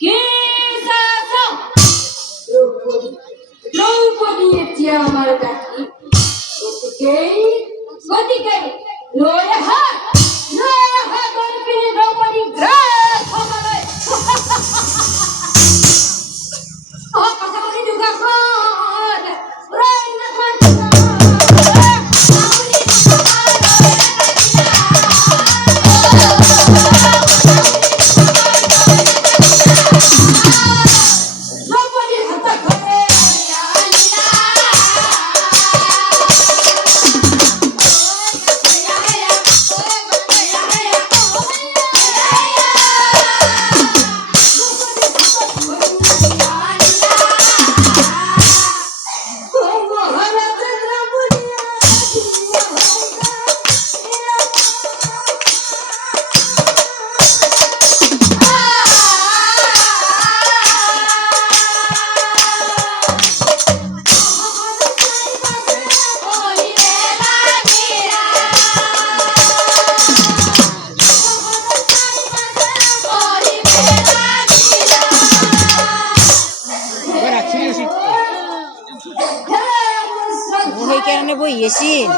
কে দ্রৌপদী দ্রৌপদী এটি আমার ডাকি গতিকে লয়ে হাত দ্রৌপদী গ্রাস হমালয় কথা বলি দুর্গা খান রাইনা খান সেইকাৰণে বহি আছিল।